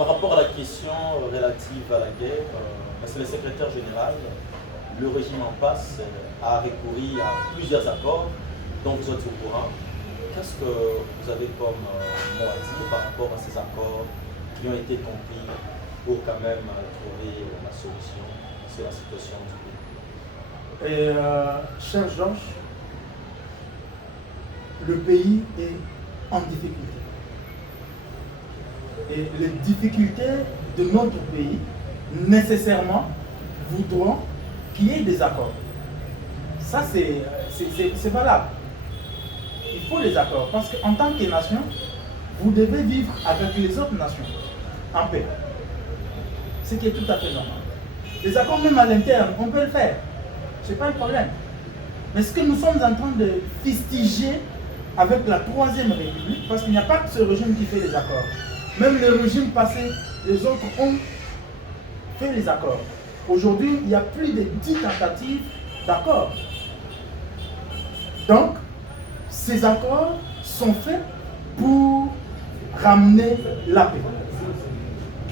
Par rapport à la question relative à la guerre, monsieur le secrétaire général, le régime en place a recouru à plusieurs accords dont vous êtes au courant. Qu'est-ce que vous avez comme mot à dire par rapport à ces accords qui ont été compris pour quand même trouver la solution sur la situation du pays? Et, cher Georges, le pays est en difficulté. Et les difficultés de notre pays, nécessairement, voudront qu'il y ait des accords. Ça, c'est valable. Il faut des accords. Parce qu'en tant que nation, vous devez vivre avec les autres nations en paix. Ce qui est tout à fait normal. Les accords, même à l'interne, on peut le faire. Ce n'est pas le problème. Mais ce que nous sommes en train de fustiger avec la Troisième République, parce qu'il n'y a pas que ce régime qui fait les accords. Même le régime passé, les autres ont fait les accords. Aujourd'hui, il y a plus de 10 tentatives d'accords. Donc, ces accords sont faits pour ramener la paix.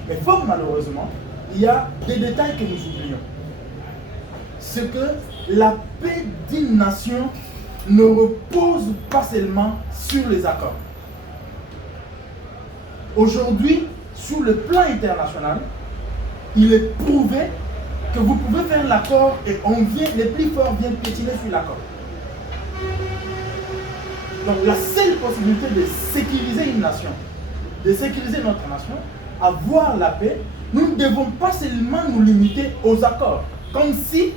Mais fort malheureusement, il y a des détails que nous oublions. C'est que la paix d'une nation ne repose pas seulement sur les accords. Aujourd'hui, sur le plan international, il est prouvé que vous pouvez faire l'accord et les plus forts viennent piétiner sur l'accord. Donc la seule possibilité de sécuriser une nation, de sécuriser notre nation, avoir la paix, nous ne devons pas seulement nous limiter aux accords, comme si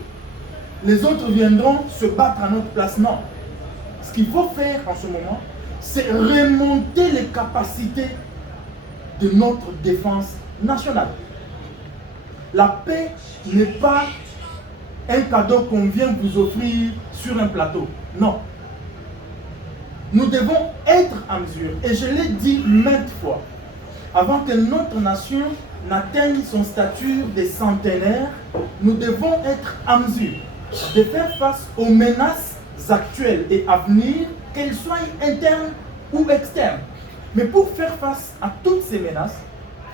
les autres viendront se battre à notre place. Non. Ce qu'il faut faire en ce moment, c'est remonter les capacités de notre défense nationale. La paix n'est pas un cadeau qu'on vient vous offrir sur un plateau. Non. Nous devons être en mesure, et je l'ai dit maintes fois, avant que notre nation n'atteigne son statut de centenaire, nous devons être en mesure de faire face aux menaces actuelles et à venir, qu'elles soient internes ou externes. Mais pour faire face à toutes ces menaces,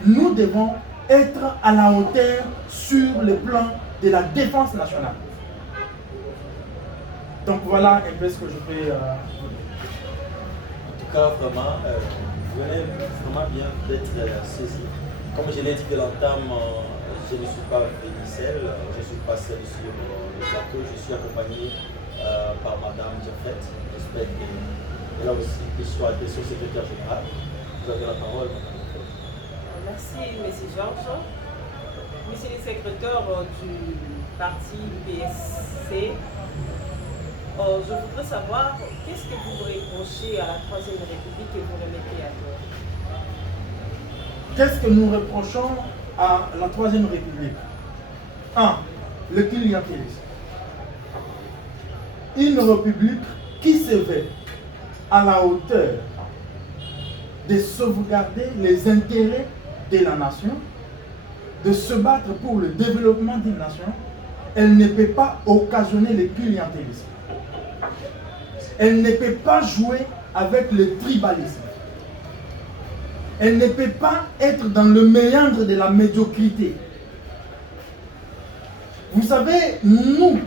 nous devons être à la hauteur sur le plan de la défense nationale. Donc voilà un peu ce que je peux En tout cas, vraiment, vous venez vraiment bien d'être saisi. Comme je l'ai dit de l'entame, je ne suis pas venu seul, je suis pas seul sur le plateau, je suis accompagné par Madame Diafet. J'espère qu'elle a aussi pu soit le secrétaire général. Vous avez la parole, Madame Diafet. Merci, M. Georges. Monsieur le secrétaire du parti PSC, je voudrais savoir qu'est-ce que vous reprochez à la Troisième République et vous remettez à tort. Qu'est-ce que nous reprochons à la Troisième République? 1. Le clientélisme. Une république qui se veut à la hauteur de sauvegarder les intérêts de la nation, de se battre pour le développement d'une nation, elle ne peut pas occasionner le clientélisme. Elle ne peut pas jouer avec le tribalisme. Elle ne peut pas être dans le méandre de la médiocrité. Vous savez, nous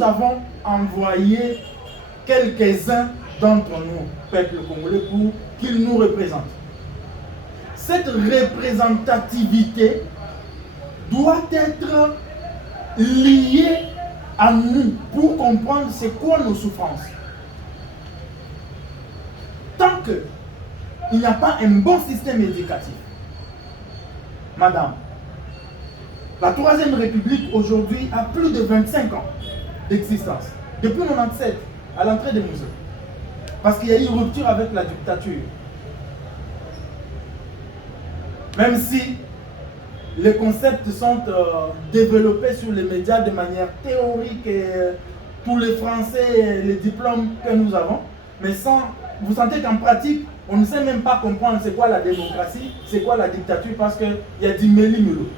avons envoyé quelques-uns d'entre nous, peuple congolais, pour qu'ils nous représentent. Cette représentativité doit être liée à nous pour comprendre c'est quoi nos souffrances. Tant qu'il n'y a pas un bon système éducatif, madame, la Troisième République aujourd'hui a plus de 25 ans d'existence. Depuis 1997, à l'entrée des musées. Parce qu'il y a eu une rupture avec la dictature. Même si les concepts sont développés sur les médias de manière théorique et pour les Français et les diplômes que nous avons, mais sans, vous sentez qu'en pratique, on ne sait même pas comprendre c'est quoi la démocratie, c'est quoi la dictature, parce qu'il y a du méli-mélo.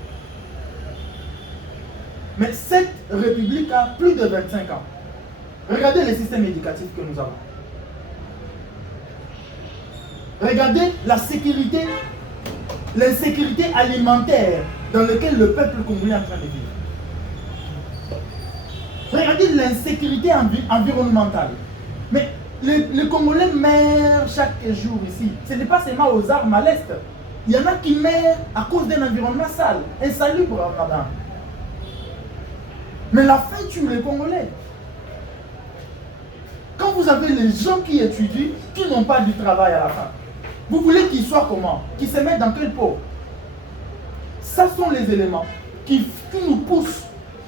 Mais cette république a plus de 25 ans. Regardez le système éducatif que nous avons. Regardez la sécurité l'insécurité alimentaire dans laquelle le peuple congolais est en train de vivre. Regardez l'insécurité environnementale. Mais les Congolais meurent chaque jour ici. Ce n'est pas seulement aux armes à l'Est. Il y en a qui meurent à cause d'un environnement sale, insalubre, madame. Mais la faim tue les Congolais. Quand vous avez les gens qui étudient, qui n'ont pas du travail à la fin, vous voulez qu'ils soient comment? Qu'ils se mettent dans quel pot? Ce sont les éléments qui nous poussent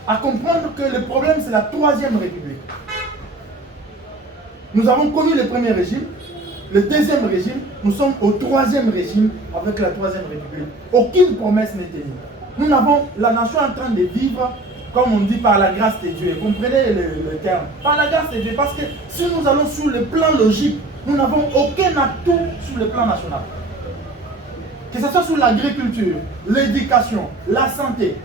à comprendre que le problème, c'est la Troisième République. Nous avons connu le premier régime, le deuxième régime, nous sommes au troisième régime avec la Troisième République. Aucune promesse n'est tenue. Nous n'avons la nation en train de vivre, comme on dit, par la grâce de Dieu. Comprenez le terme. Par la grâce de Dieu, parce que si nous allons sur le plan logique, nous n'avons aucun atout sur le plan national. Que ce soit sur l'agriculture, l'éducation, la santé,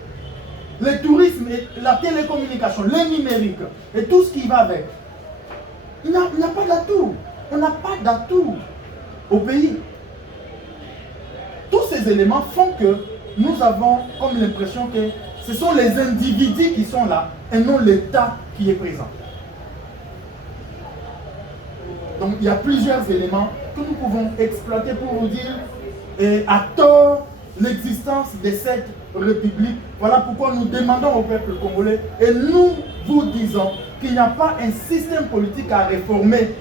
le tourisme, la télécommunication, le numérique et tout ce qui va avec. Il n'y a pas d'atout. On n'a pas d'atout au pays. Tous ces éléments font que nous avons comme l'impression que ce sont les individus qui sont là et non l'État qui est présent. Donc il y a plusieurs éléments que nous pouvons exploiter pour vous dire et à tort l'existence de cette République. Voilà pourquoi nous demandons au peuple congolais et nous vous disons qu'il n'y a pas un système politique à réformer.